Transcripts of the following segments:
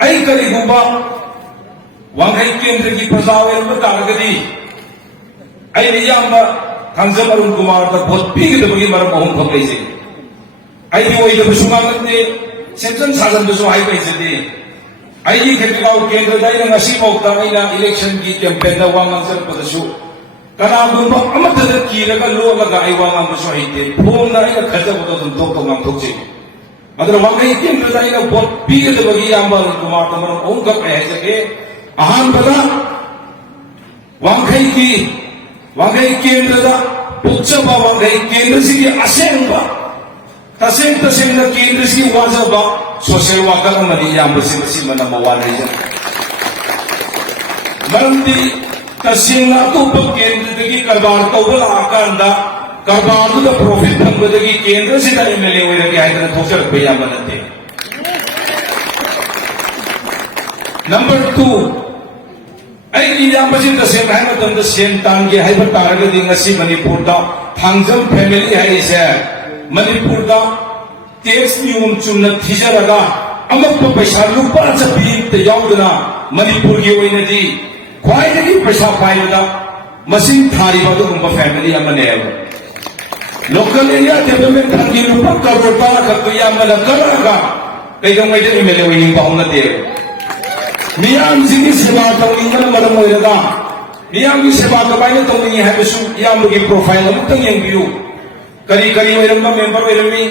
आई करीगुंबा वांगई केंद्र की प्रजा तारगदी आई यामा थांजम अरुण कुमार दा भोट पीगदबगी मरम अहुम फकलेसे आई ओइदब सुमागते सेंट्रल साजनदसु हाई पैसेदे आई खेतगाव केंद्र दाइना ngasi मौता आइना इलेक्शन की कैंपेन दा वांगन सरपदसु कनागुंबा अमतद कीरगा लोलगा आई वांगन बसु हाइते फोमना आइना खजबदो दम तोक तो ngam थोकसे अदर वांगई केंद्र दाइना भोट पीगदबगी यामा अरुण कुमार दा मरम अहुम कप हैसके अहान बदा वांगई केंद्र दा पुचबा वांगई केंद्र सिगी असेंबा तसें केंद्र सिगी वाजबा सोशल वाकर अमदी यामबसी बसी मना मवान है मरमदी तसें अतोप केंद्र दगी करबार तौबल आकांदा करबार दा प्रॉफिट फंगदगी केंद्र सिदा एमएलए ओइरगे हाइदना थोचर बेया मनते number 2 I यामबसी तसें हाइना them the same तांगे हाइबर तारगदी ngasi मणिपुर दा थांजम फैमिली हाइसे मणिपुर दा टैक्स नियम चुन थीजरगा अमप पैसा लुपा चपी ते याउदना मणिपुर की ओइनदी ख्वाइदगी पैसा पाइबदा मसिन थारिबा दुगुंबा फैमिली अमने लोकल एरिया डेवलपमेंट फंड लुपा करोड़ तारा खतुया मल करगा कैदंगैदे एमएलए ओइनिं बाउनदे मियाम जिनि सेवा तौनिंगन मरम ओइरगा मियाम की सेवा कबाइने तौनिंग हैबसु यामगी प्रोफाइल अमुतंग यंगबियु करी ओइरंबा मेंबर ओइरमी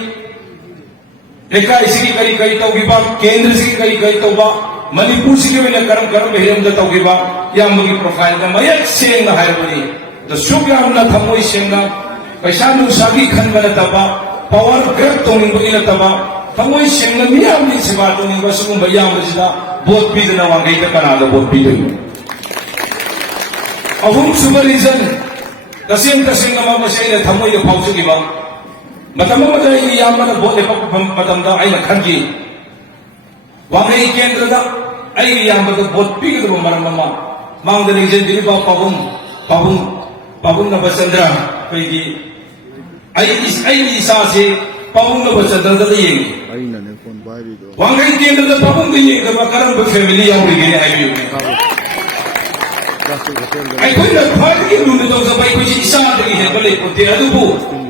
लेकाई सिगी करी तौगिबा केंद्र सिगी करी तौबा मणिपुर सिगी वेले करम हेरम द तौगिबा यामगी प्रोफाइल द मयक सेंग हायबनी द सुग्यामना थमोइ सेंग पैसा नुसागी खनबन तबा पावर ग्रैब तौनिंग बगिन तबा थमोइ सेंग मियामनी सेवा तौनिंग बसुम बयाम बजिदा vote पीदना वांगई the Kannada vote पीदु अहुम सुबर reason तसें नमा मसेन थमोइ द फाउसुगिबा मतम मदई यामना वोट लेपक मतम दा आइना खनगी वांगई केंद्र दा आई यामबद वोट पीगदब मरममा मांगद रीजन दिबा पाबुन नबचंद्र कइगी आई इसा से पाबुन नबचंद्र दा येंगी आइना ने फोन बाइरिदो वांगई केंद्र दा पाबुन दा येंगदब करम फैमिली याउरिगे आइबियु अखोइना ख्वाइदगी लुना तौजबा अखोइसि इसादगी हेबले पुते अदुबु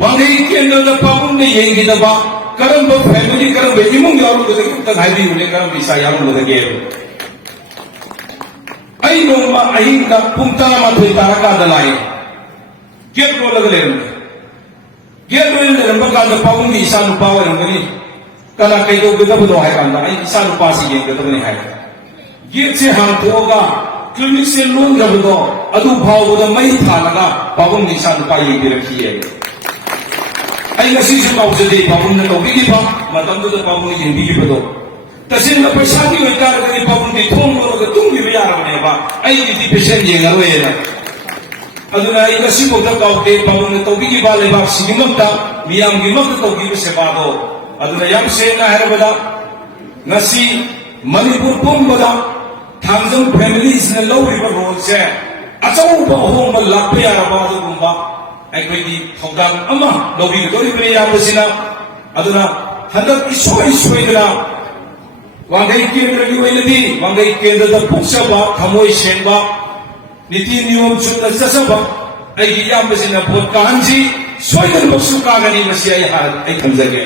वांगई केंद्र दा पाबुन दा येंगिदबा करम फैमिली करम इमुंग याउरुगदे तक हाइबियुने करम इसा याउरुगदे आई नोमा अहिंगा पुंता माथोइ तारका दलाई गेट रोलगा लेरमे गेट रोलगा लेरमगा पाबुन की इसा नुपा ओइरंगनी कना कैदोगदबदो हाइकांदा आई इसा नुपा सि येंगदबने हाइ गेट से हांथोगा क्लिनिक से लोन जबदो अदु भावबद मई थालगा पाबुन की इसा नुपा येंगिरखिये आई ngasi se mawjade पाबुन न तौगिबा मतमदो पाबुन येंगिबदो तसें पैसा की ओइकारगनि पाबुन की थोंगरोग तुंगिबा यारबनेबा आई दि पेशेंट येंगरोयेना अदुना आई ngasi बोदा गावते पाबुन न तौगिबा लेबा सिगिमता मियाम की मक तौगिबा सेबादो अदुना याम सेना हरबदा ngasi मणिपुर पुंबदा थांजम फैमिलीज न लौरिबा रोल से अचौबा अहोंब लाप यारबा दुगुंबा अखोइदी थौदाम अमा लौबिगदोरिबने याबसिना अदुना हंदक इसोइदना वांगई केंद्र की ओइनदी वांगई केंद्र द पुक्सबा थमोइ सेंबा नीति नियम चुन चसबा आई याबसिना भोट कांजी सोइदन बसु कागनी मसी आई हार आई थमजगे